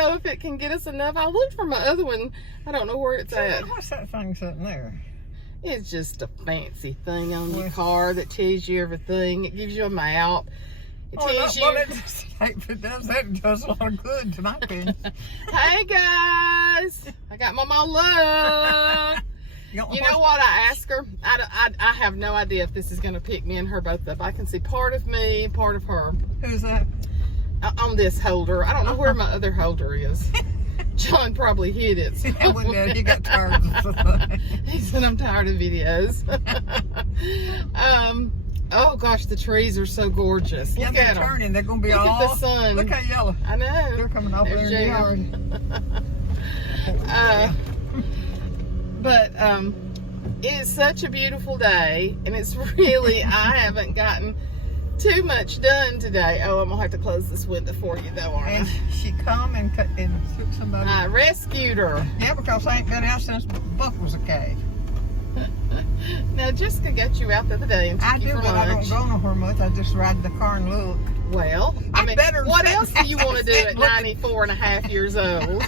know if it can get us enough. I looked for my other one. I don't know where it's at. What's that thing sitting there? It's just a fancy thing on your car that tells you everything. It gives you a map. It tells you. Well, it does that. It does a lot of good, to my opinion. Hey guys, I got MawMaw Luv. You know what I asked her? I have no idea if this is going to pick me and her both up. I can see part of me, part of her. Who's that? On this holder. I don't know where my other holder is. John probably hid it. So. He got tired of the He said, I'm tired of videos. Oh gosh, the trees are so gorgeous. Look they're at them. turning. They're going to be Look all. at the sun. Look how yellow. I know. They're coming off there in the yard. But it's such a beautiful day, and it's really, I haven't gotten too much done today. Oh, I'm gonna have to close this window for you though, aren't I? And she come and took somebody. I rescued her. Yeah, because I ain't been out since Buck was a cave. Now Jessica got you out the other day and took I you do, for but I don't lunch. go nowhere much. I just ride the car and look. Well, I mean, better what than else do you want to do at look. 94 and a half years old?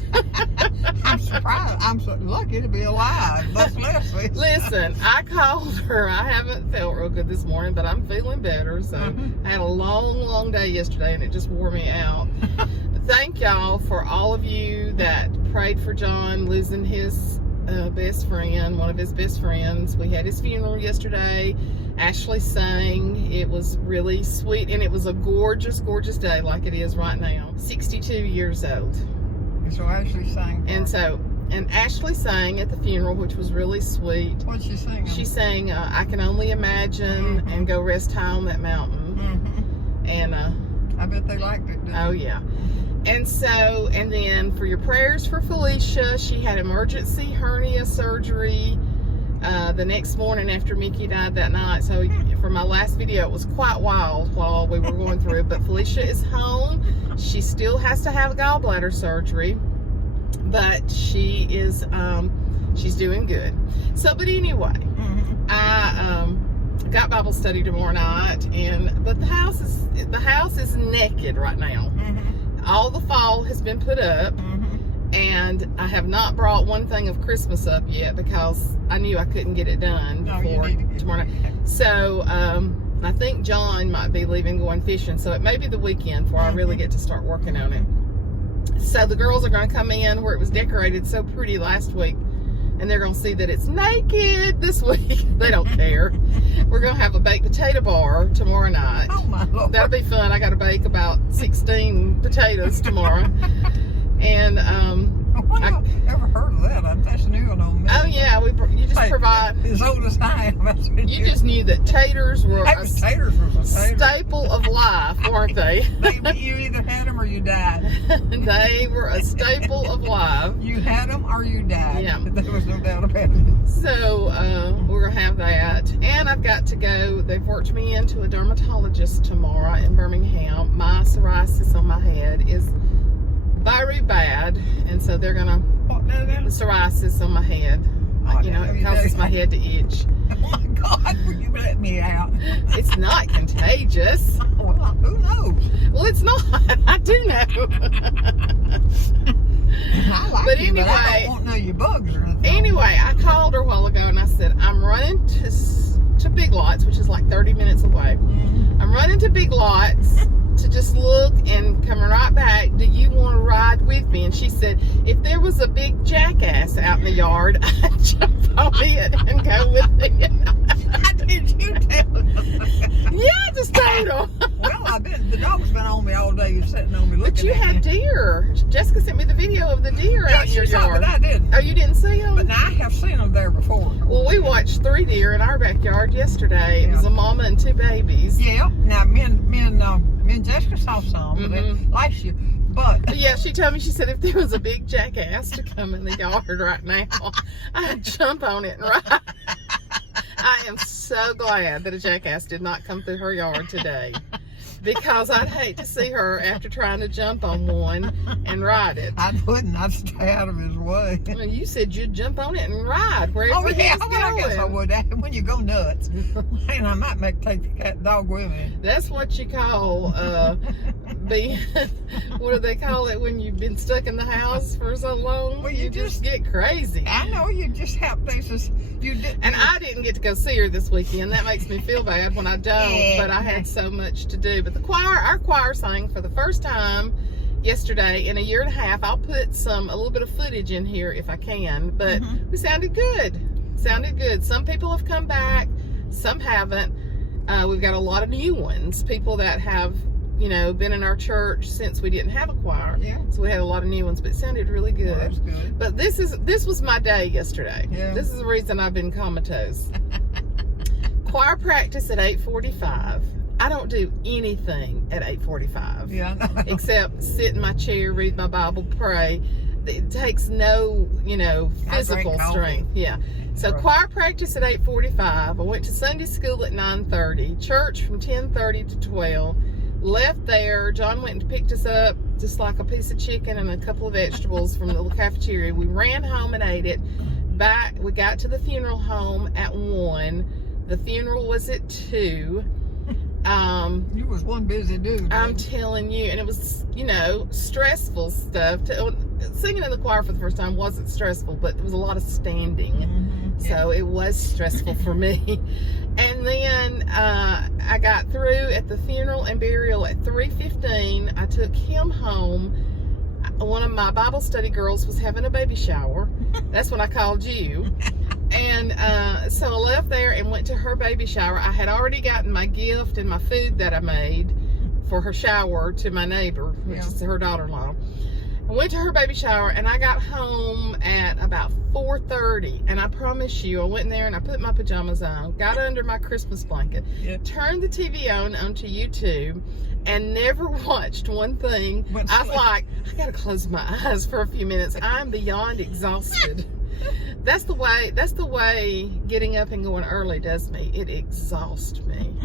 I'm surprised. I'm so lucky to be alive. But Listen, I called her. I haven't felt real good this morning, but I'm feeling better. So I had a long day yesterday, and it just wore me out. But thank y'all for all of you that prayed for John losing his best friend, one of his best friends. We had his funeral yesterday. Ashley sang. It was really sweet, and it was a gorgeous day like it is right now. 62 years old. So Ashley sang. And Ashley sang at the funeral, which was really sweet. What'd she sing? She sang I Can Only Imagine and Go Rest High on That Mountain. And I bet they liked it. Oh yeah. And then for your prayers for Felicia, she had emergency hernia surgery the next morning after Mickey died that night. So for my last video, it was quite wild while we were going through. But Felicia is home. She still has to have gallbladder surgery, but she is she's doing good. So, but anyway, I got Bible study tomorrow night, but the house is naked right now. All the fall has been put up, and I have not brought one thing of Christmas up yet because I knew I couldn't get it done before tomorrow night. So I think John might be leaving going fishing, so it may be the weekend before I really get to start working on it. So the girls are going to come in where it was decorated so pretty last week, and they're going to see that it's naked this week. They don't care. We're going to have a baked potato bar tomorrow night. Oh my Lord. That'll be fun. I got to bake about 16 potatoes tomorrow. And I've never heard of that. That's new on me. Oh yeah, you just provide. As old as I am. You just knew that taters were a staple of life, weren't they? You either had them or you died. They were a staple of life. You had them or you died. Yeah. There was no doubt about it. So we're gonna have that, and I've got to go. They've worked me into a dermatologist tomorrow in Birmingham. My psoriasis on my head is very bad, and so they're gonna the psoriasis on my head. It causes my head to itch. Oh my God, will you let me out? It's not contagious. Well, who knows? Well, it's not. I do know. I like but you, anyway, but I don't want no your bugs or anything. Anyway, I called her a while ago and I said, I'm running to Big Lots, which is like 30 minutes away. I'm running to Big Lots to just look and come right back. Do you want to ride with me? And she said, if there was a big jackass out in the yard, I'd jump on it and go with it. Did you tell them? Yeah, I just told her. Well, the dog's been on me all day. You're sitting on me looking But you had deer. Jessica sent me the video of the deer out in your yard. But I didn't. Oh, you didn't see them? But I have seen them there before. Well, we watched 3 deer in our backyard yesterday. It was a mama and 2 babies. Yeah. Now, me and Jessica saw some. Last year. But yeah, she told me, she said, if there was a big jackass to come in the yard right now, I'd jump on it and ride. I am so glad that a jackass did not come through her yard today, because I'd hate to see her after trying to jump on one and ride it. I wouldn't. I'd stay out of his way. Well, you said you'd jump on it and ride wherever yeah, he's going. I guess I would. When you go nuts, and I might take the cat dog with me. That's what you call being, what do they call it when you've been stuck in the house for so long? Well, you just get crazy. I know, you just have things. And I didn't get to go see her this weekend. That makes me feel bad when I don't, but I had so much to do. But our choir sang for the first time yesterday in a year and a half. I'll put a little bit of footage in here if I can, but we sounded good. Some people have come back, some haven't. We've got a lot of new ones, people that have, been in our church since we didn't have a choir. Yeah. So we had a lot of new ones, but it sounded really good. Well, that's good. But this was my day yesterday. Yeah. This is the reason I've been comatose. Choir practice at 8:45. I don't do anything at 8:45. Yeah, I know. Except sit in my chair, read my Bible, pray. It takes no, physical strength. Yeah. So Right. choir practice at 8:45. I went to Sunday school at 9:30. Church from 10:30 to 12. Left there. John went and picked us up just like a piece of chicken and a couple of vegetables from the cafeteria. We ran home and ate it. Back. We got to the funeral home at 1. The funeral was at 2. You was one busy dude. I'm telling you, and it was, stressful stuff. Singing in the choir for the first time wasn't stressful, but it was a lot of standing. So it was stressful for me. And then I got through at the funeral and burial at 3:15. I took him home. One of my Bible study girls was having a baby shower. That's when I called you. And so I left there and went to her baby shower. I had already gotten my gift and my food that I made for her shower to my neighbor, which is her daughter-in-law. I went to her baby shower and I got home at about 4:30. And I promise you, I went in there and I put my pajamas on, got under my Christmas blanket, turned the TV onto YouTube, and never watched one thing. I was like, I gotta close my eyes for a few minutes. I'm beyond exhausted. That's the way getting up and going early does me. It exhausts me.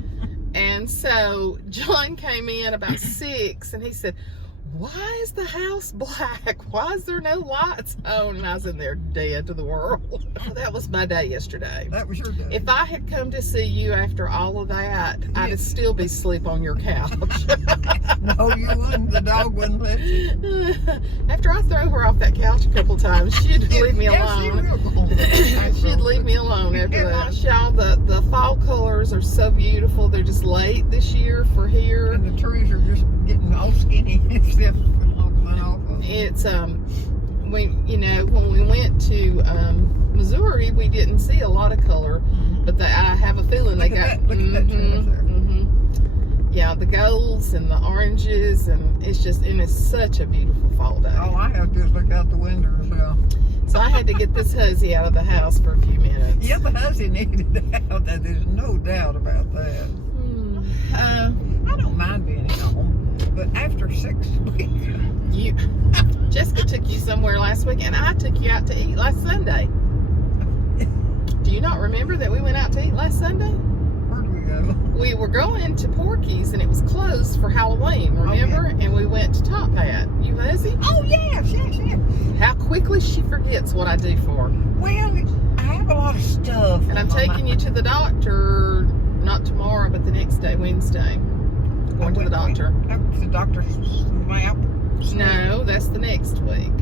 And so John came in about 6 and he said, "Why is the house black? Why is there no lights on?" And I was in there dead to the world. That was my day yesterday. That was your day. If I had come to see you after all of that, I'd still be asleep on your couch. No, you wouldn't. The dog wouldn't let you. After I throw her off that couch a couple times, she'd leave me alone. She'd leave me alone after that. Y'all, the fall colors are so beautiful. They're just late this year for here. And the trees are just getting all skinny. It's when we went to Missouri, we didn't see a lot of color, but I have a feeling they got. Look at that tree there. Yeah, the golds and the oranges, and it's such a beautiful fall day. All I have to do is look out the window as well. So I had to get this hussy out of the house for a few minutes. Yeah, the hussy needed out. There's no doubt about that. I don't mind being at home, but after 6 weeks. Jessica took you somewhere last week, and I took you out to eat last Sunday. Do you not remember that we went out to eat last Sunday? Where'd we go? We were going to Porky's, and it was closed for Halloween, remember? And we went to Top Hat. You hussy? Oh, yes. How quickly she forgets what I do for her. Well, I have a lot of stuff. And I'm taking you to the doctor, not tomorrow, but the next day, Wednesday. Going to the doctor. The doctor's map. No, that's the next week.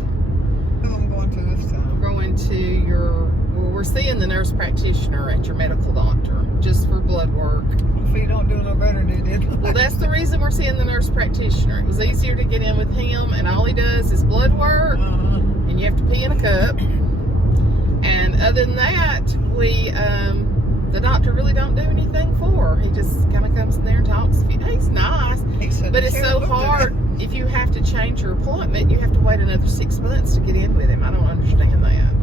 Who I'm going to this time? We're going to we're seeing the nurse practitioner at your medical doctor, just for blood work. If he don't do no better than he did. Well, that's the reason we're seeing the nurse practitioner. It was easier to get in with him, and all he does is blood work, and you have to pee in a cup. And other than that, the doctor really don't do anything for her. He just kind of comes in there and talks. He's nice, but it's so hard. If you have to change your appointment, you have to wait another 6 months to get in with him. I don't understand that.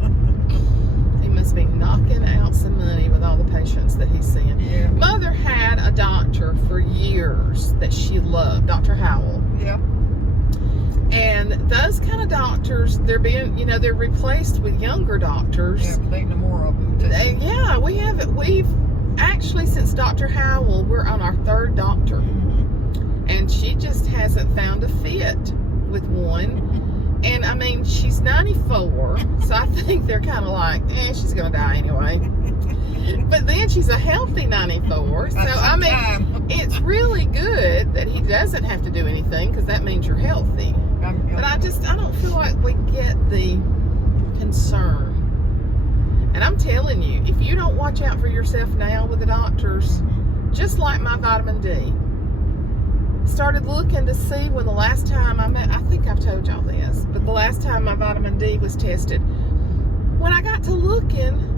He must be knocking out some money with all the patients that he's seeing. Yeah. Mother had a doctor for years that she loved, Dr. Howell. Yeah. And those kind of doctors, they're replaced with younger doctors. Yeah, but they know more of them too. Yeah, we've actually, since Dr. Howell, we're on our 3rd doctor. And she just hasn't found a fit with one. And I mean, she's 94, so I think they're kind of like, she's gonna die anyway. But then she's a healthy 94. So, I mean, it's really good that he doesn't have to do anything because that means you're healthy. But I don't feel like we get the concern. And I'm telling you, if you don't watch out for yourself now with the doctors, just like my vitamin D, started looking to see when the last time I think I've told y'all this, but the last time my vitamin D was tested, when I got to looking,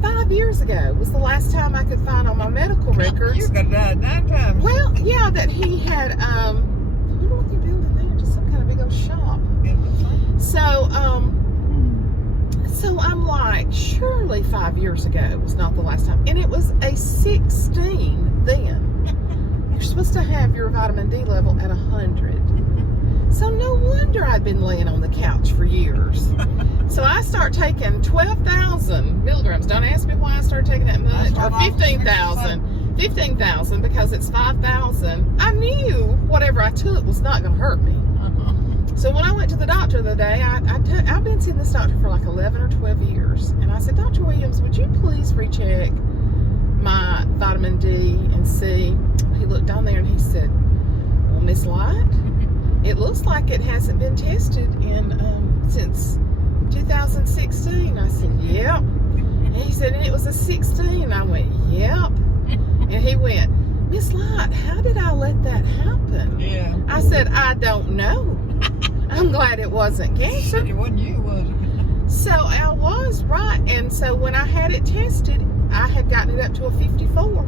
5 years ago was the last time I could find on my medical records. You could die 9 times. Well, yeah, that he had, I wonder what they're building there, just some kind of big old shop. So I'm like, surely 5 years ago was not the last time. And it was a 16 then. You're supposed to have your vitamin D level at 100. So no wonder I'd been laying on the couch for years. So I start taking 12,000 milligrams. Don't ask me why I started taking that much. Or 15,000. 15,000 because it's 5,000. I knew whatever I took was not going to hurt me. So when I went to the doctor the other day, I've been seeing this doctor for like 11 or 12 years. And I said, Dr. Williams, would you please recheck my vitamin D and see? He looked on there and he said, well, Miss Light, it looks like it hasn't been tested since 2016. I said, yep. And he said, and it was a 16. I went, yep. And he went, Miss Light, how did I let that happen? Yeah. I said, I don't know. I'm glad it wasn't cancer. It wasn't you, was it? So I was right. And so when I had it tested, I had gotten it up to a 54.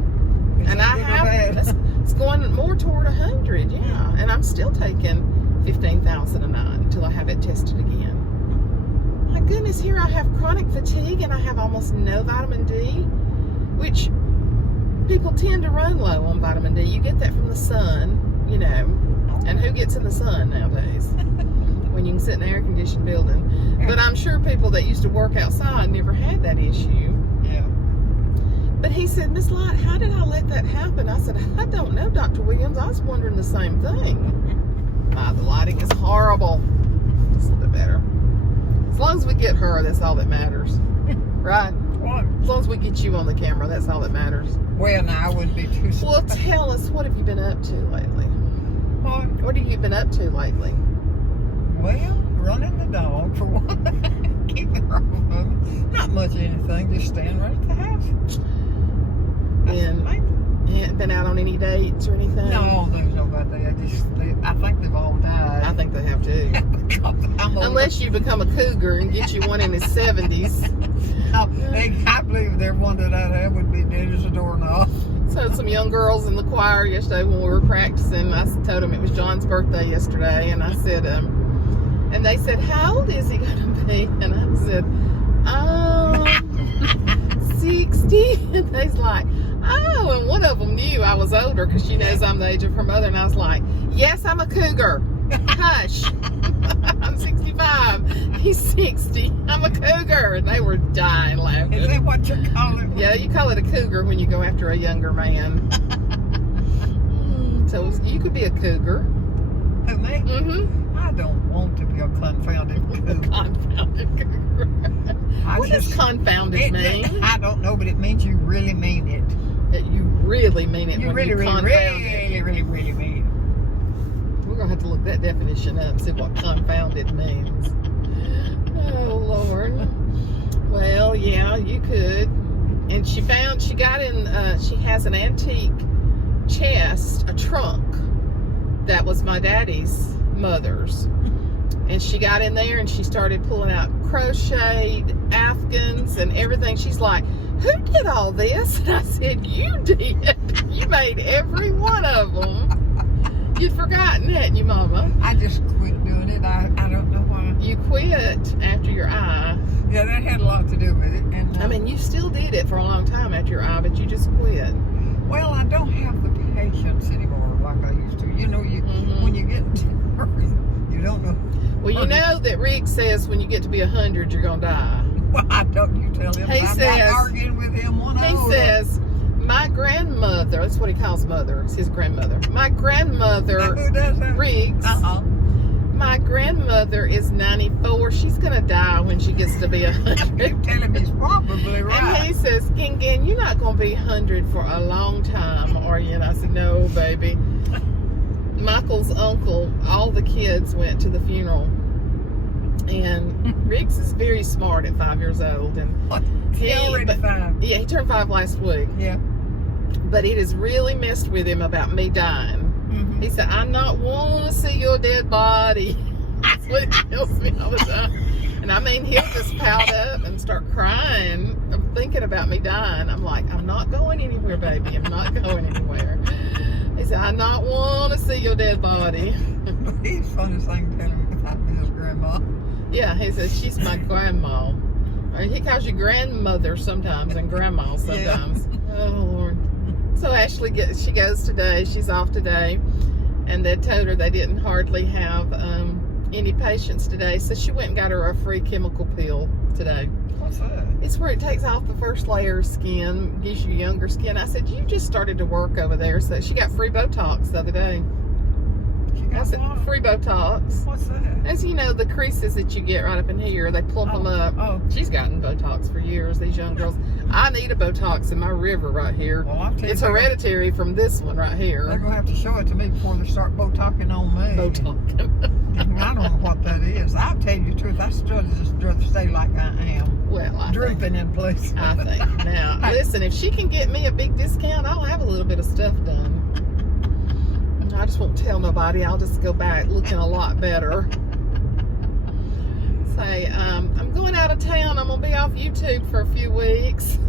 And I have, it's going more toward 100, yeah. And I'm still taking 15,000 a night until I have it tested again. My goodness, here I have chronic fatigue and I have almost no vitamin D, which people tend to run low on vitamin D. You get that from the sun, you know. And who gets in the sun nowadays? When you can sit in an air-conditioned building. But I'm sure people that used to work outside never had that issue. Yeah. But he said, Miss Light, how did I let that happen? I said, I don't know, Dr. Williams. I was wondering the same thing. The lighting is horrible. It's a little bit better. As long as we get her, that's all that matters. Right? What? As long as we get you on the camera, that's all that matters. Well, now, I wouldn't be too Well, tell us, what have you been up to lately? What have you been up to lately? Well, running the dog for one. Keeping her off of me. Not much of anything, just staying right at the house. You haven't been out on any dates or anything? No, there's nobody. I think they've all died. I think they have too. Unless you become a cougar and get you one in his 70s. I believe their one that I'd have would be dead as a doorknob. So some young girls in the choir yesterday when we were practicing, I told them it was John's birthday yesterday, and I said, and they said, how old is he going to be? And I said, 60. And they's like, oh, and one of them knew I was older because she knows I'm the age of her mother, and I was like, yes, I'm a cougar. Hush. I'm 65. He's 60. I'm a cougar. And they were dying laughing. Is that what you call it? Yeah, you call it a cougar when you go after a younger man. So you could be a cougar. Who, me? Mm-hmm. I don't want to be a confounded cougar. Confounded cougar. What does confounded mean? I don't know, but it means you really mean it. That you really mean it. You when really, you really mean it. We're going to have to look that definition up and see what confounded means. Oh, Lord. Well, yeah, you could. And she got in, she has an antique chest, a trunk, that was my daddy's mother's. And she got in there and she started pulling out crocheted Afghans and everything. She's like, who did all this? And I said, you did. You made every one of them. You'd forgotten, hadn't you, Mama? I just quit doing it. I don't know why. You quit after your eye. Yeah, that had a lot to do with it. And I mean, you still did it for a long time after your eye, but you just quit. Well, I don't have the patience anymore like I used to. You know, when you get you don't know. Well, you know that Rick says when you get to be 100, you're going to die. Well, I don't. You tell him. I'm not arguing with him one hour. He says, my grandmother, that's what he calls mother, it's his grandmother. My grandmother, now, who does that? Riggs, my grandmother is 94. She's going to die when she gets to be 100. Keep telling me he's probably right. And he says, Gin, you're not going to be 100 for a long time, are you? And I said, no, baby. Michael's uncle, all the kids went to the funeral. And Riggs is very smart at 5 years old. And He's already 5. Yeah, he turned 5 last week. Yeah. But it has really messed with him about me dying. Mm-hmm. He said, I not want to see your dead body. That's what he tells me all the time. And I mean, he'll just pout up and start crying, thinking about me dying. I'm like, I'm not going anywhere, baby. I'm not going anywhere. He said, I not want to see your dead body. He's funny thing telling me about his grandma. Yeah, he says, she's my grandma. He calls you grandmother sometimes and grandma sometimes. Yeah. Oh, Lord. So Ashley she goes today. She's off today. And they told her they didn't hardly have any patients today. So she went and got her a free chemical pill today. What's that? It's where it takes off the first layer of skin, gives you younger skin. I said, you just started to work over there. So she got free Botox the other day. I said, free Botox. What's that? As you know, the creases that you get right up in here, they plump them up. Oh. She's gotten Botox for years, these young girls. I need a Botox in my river right here. Well, I'll tell you, it's hereditary from this one right here. They're going to have to show it to me before they start Botoxing on me. Botox. I don't know what that is. I'll tell you the truth. I still just rather stay like I am. Well, drooping in place. I think. Now, listen, if she can get me a big discount, I'll have a little bit of stuff done. I just won't tell nobody. I'll just go back looking a lot better. Say, I'm going out of town. I'm going to be off YouTube for a few weeks.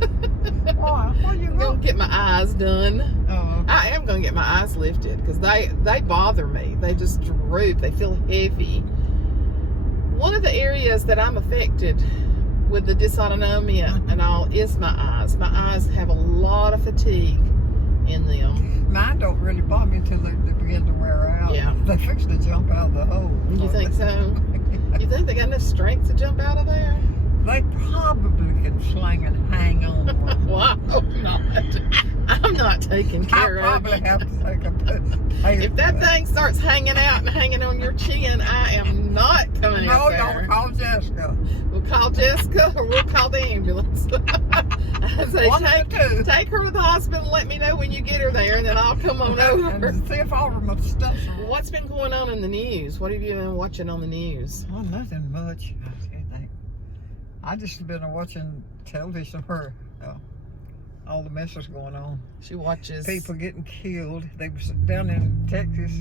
Why? Where you I'm going to get my eyes done. Oh. I am going to get my eyes lifted because they bother me. They just droop. They feel heavy. One of the areas that I'm affected with the dysautonomia and all is my eyes. My eyes have a lot of fatigue in them. Mine don't really bother me until they begin to wear out. Yeah. They fix to jump out of the hole. You think so? You think they got enough strength to jump out of there? They probably can sling and hang on. Well, I hope not. I'm not taking care I of probably it. have to take a If that thing starts hanging out and hanging on your chin, I am not coming out there. No, don't call Jessica. We'll call Jessica or we'll call the ambulance. I say, take her to the hospital and let me know when you get her there, and then I'll come on over. And see if all of my stuff. What's been going on in the news? What have you been watching on the news? Oh, nothing much. I just been watching television for all the messes going on. She watches people getting killed. They was down in Texas.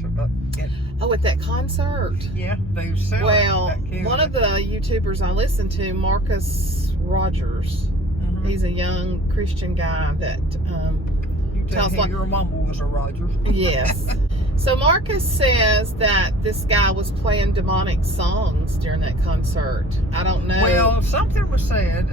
At that concert. Yeah, they was selling. Well, one of the YouTubers I listen to, Marcus Rogers. Mm-hmm. He's a young Christian guy that sounds like your mama was a Rogers. Yes. So Marcus says that this guy was playing demonic songs during that concert. I don't know. Well, something was said.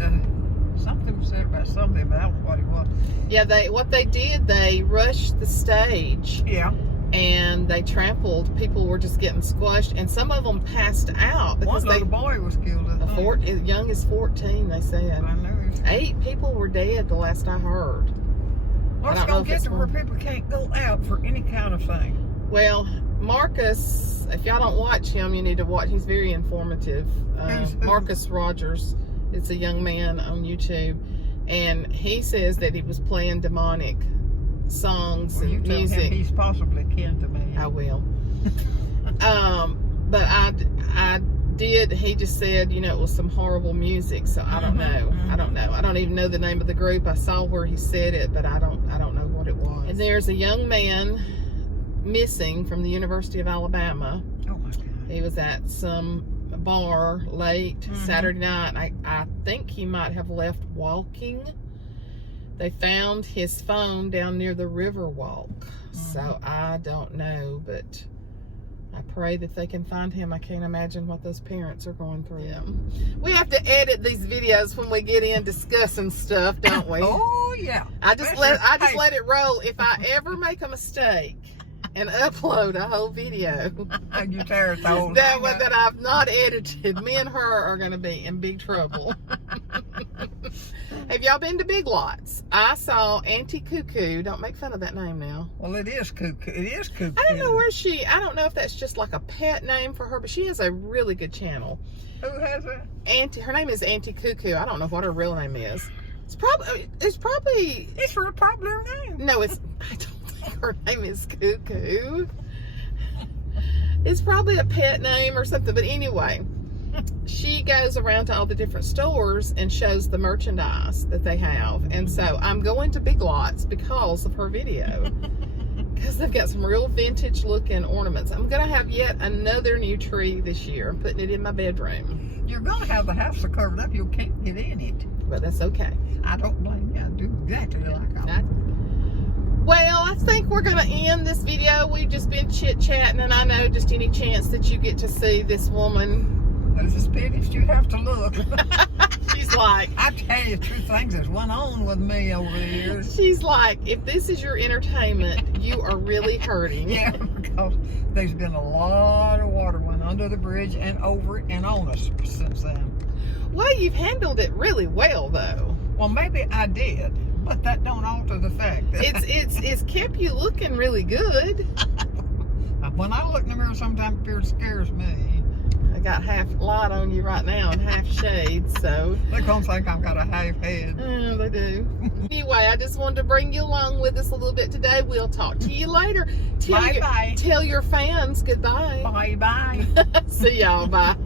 Something was said about something, but I don't know what it was. Yeah, what they did, they rushed the stage. Yeah. And they trampled. People were just getting squashed, and some of them passed out because one little boy was killed. As young as 14, they said. I know. 8 people were dead the last I heard. Well, it's going to get to where people can't go out for any kind of thing. Well, Marcus, if y'all don't watch him, you need to watch. He's very informative. Marcus Rogers. It's a young man on YouTube, and he says that he was playing demonic songs and music. Him he's possibly kin to me. I will. But I did. He just said, it was some horrible music. So I don't know. I don't know. I don't even know the name of the group. I saw where he said it, but I don't know what it was. And there's a young man missing from the University of Alabama. Oh my God. He was at some bar late Saturday night. I think he might have left walking. They found his phone down near the river walk. So I don't know, but I pray that they can find him. I can't imagine what those parents are going through. Yeah. We have to edit these videos when we get in discussing stuff, don't we? Oh yeah. I just let it roll. If I ever make a mistake, and upload a whole video. You tear it the whole That thing one up. that I've not edited. Me and her are going to be in big trouble. Have y'all been to Big Lots? I saw Auntie Cuckoo. Don't make fun of that name now. Well, it is cuckoo. It is cuckoo. I don't know where I don't know if that's just like a pet name for her, but she has a really good channel. Who has it? Her name is Auntie Cuckoo. I don't know what her real name is. It's probably It's her popular name. no, I don't think her name is Cuckoo. It's probably a pet name or something, but anyway, she goes around to all the different stores and shows the merchandise that they have. And so I'm going to Big Lots because of her video. Because they've got some real vintage looking ornaments. I'm going to have yet another new tree this year. I'm putting it in my bedroom. You're going to have the house so covered up you can't get in it. But that's okay. I don't blame you. I do exactly like I Well, I think we're going to end this video. We've just been chit-chatting, and I know just any chance that you get to see this woman. There's a finished, you have to look. She's like, I tell you true things, there's one on with me over the years. she's like, if this is your entertainment, you are really hurting. Yeah, because there's been a lot of water went under the bridge and over it and on us since then. Well, you've handled it really well, though. Well, maybe I did, but that don't alter the fact that It's kept you looking really good. when I look in the mirror, sometimes it scares me. I got half light on you right now and half shade, so. They're gonna think I've got a half head. They do. Anyway, I just wanted to bring you along with us a little bit today. We'll talk to you later. Bye-bye. Tell your fans goodbye. Bye bye. See y'all. Bye.